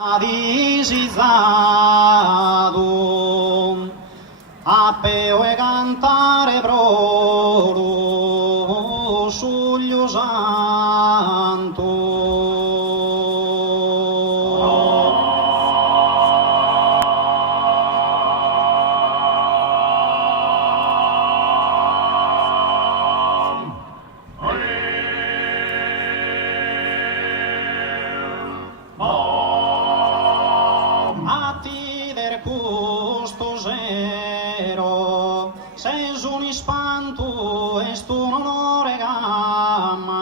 Disizzato a peo e cantare proro sugli santo. Sei un ispanto e stu non onore gamma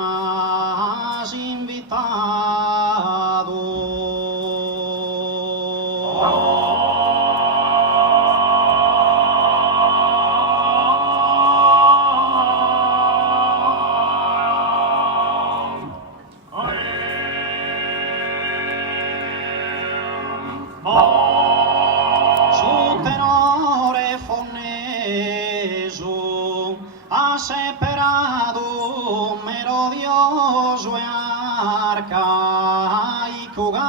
invitato. Su tenore fonneso ha separato melodioso e arcaico canto.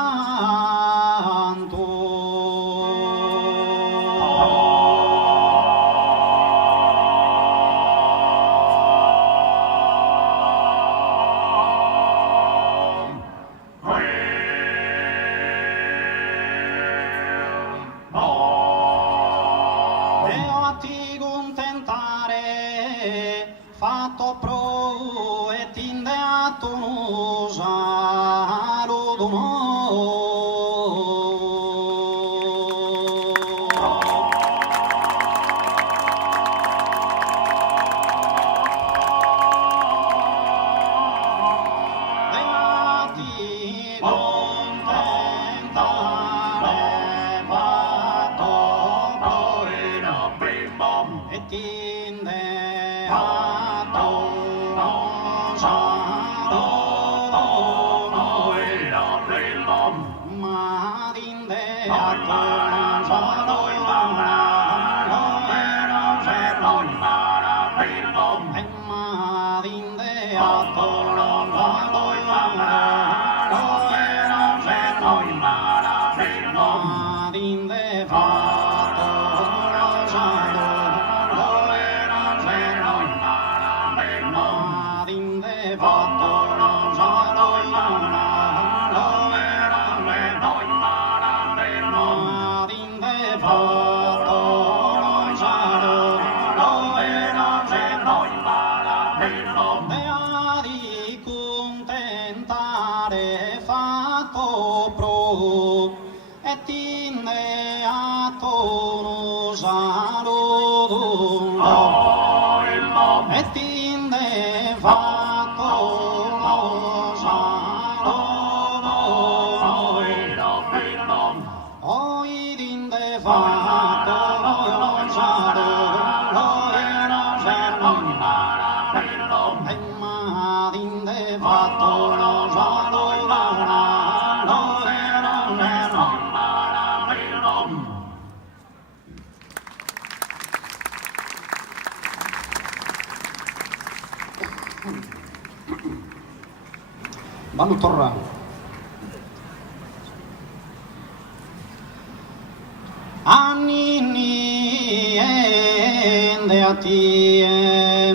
Ti contentare fatto pro e tindeato usaro Deati contentare fatto e tinde a ma tinde a di contentare fatto pro e tinde a tono e tinde fatto oi tinde fatto Ballo torra. Annini ende a tie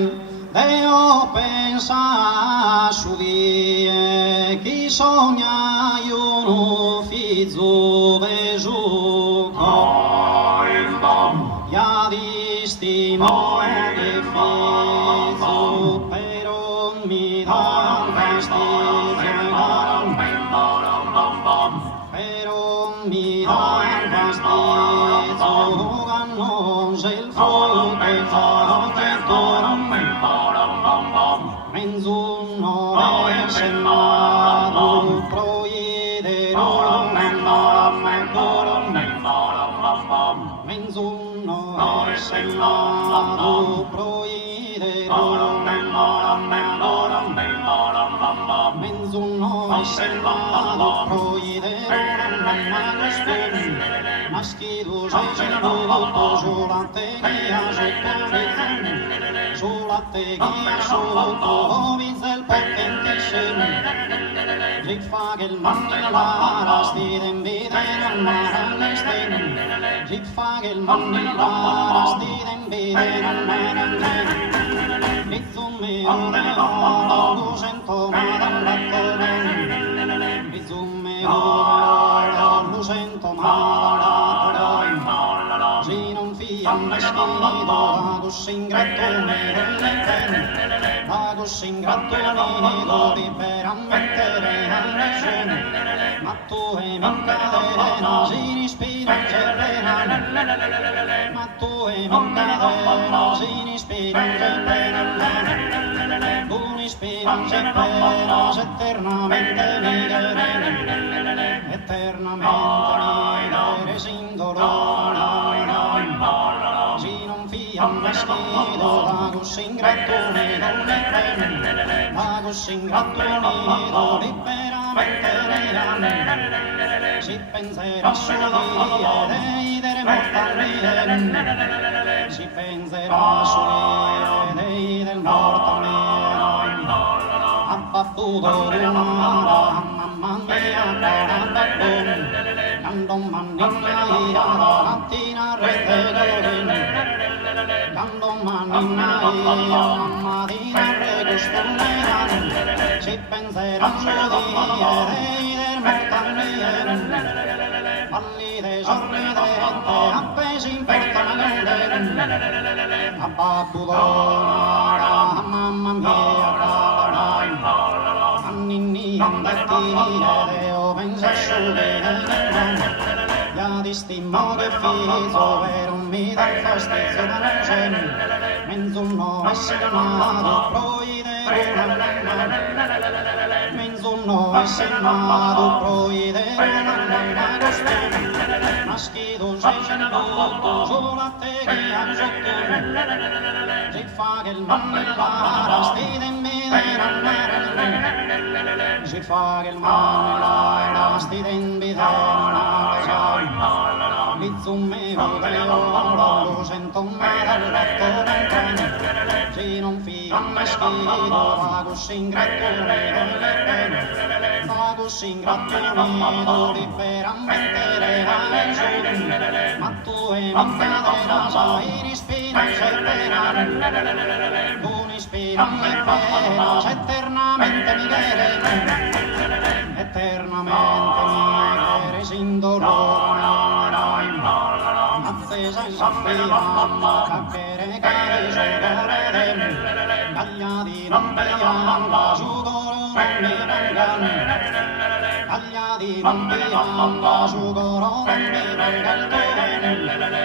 Deo pensa su die chi sogna uno figlio de giuco ya distimo che figlio però mi dà fastidio però mi dà fastidio non se il fuoco che fa menzuno è senato proiderò menzuno è senato proiderò menzuno è senato proiderò maschido sei seduto sulla teglia sulla teglia sotto vizza il potentissimo Rick fa che il mondo la stile in vita bene al mare all'estero, si fa che il mondo impara, sti tempi bene al mare all'estero, mi zummi ore ore, lo sento ma dall'attore, mi zummi ore ore, lo sento ma dall'attore, si non fia un vestito, da così ingratone dell'inferno, da così ingrattonito di per ammettere alle scene, ma tu e mi cadena si ispira in terrena, ma tu e mi cadena si ispira in terrena, tu mi ispiranza e pena se eternamente mi querere, eternamente mi querere sin dolore, si non fia un vestito da così ingrattonito da così ingrattonito liberamente reale, si penserà solo di dei mortali, si penserà solo di del mortale, ha battuto l'un'ora, mamma mia, cara babbo, quando manina la mattina rete quando manina mamma di regostonerà, si penserà solo di del mortale, pallide sorridente, appesi in porta a babbo d'ora, mamma mia, cara, anninni andetti, Deo pensa solo ya distingo che fiso per un mi dà fastidio da non c'è mezzo no essere nato proide mezzo no essere nato proide una costume maschito sei sentito solo a te che hai sotto si fa che il mondo impara sti tempi si fa che il mondo impara sti tempi mi zummevo delle ore, lo sento mai dal letto d'entrare, se non fia un meschito, da così ingrattonito, da così ingrattonito, di per ammettere ai giorni, ma tu e mi cadena, sai, ispiranza e pena, con ispiranza e pena, se eternamente mi chiede, eternamente mi chiede, sin dolore, attesa in soffia, cappere cari sudore, tagliati non pianga, sudore non mi vengan, tagliati non pianga, sudore non mi vengan,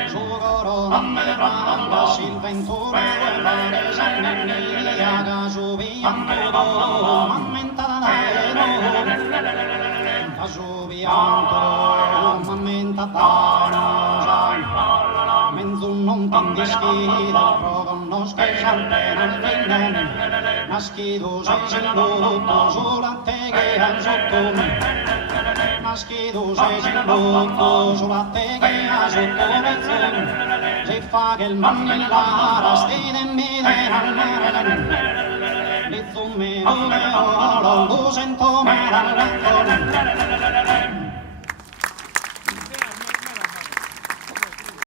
sudore non mi vengan, silventure due fare sanguiglia, casu pianto, m'ammenta casu pianto, m'ammenta mezzo non ti schida, conosco sempre al fine, ma schido sei seduto solo a te che hai sotto, ma schido sei seduto solo a te che hai sotto mezz'ora, si fa che il mondo impara, sti tempi del mare, li zummi dove oro, lo sento male al letto,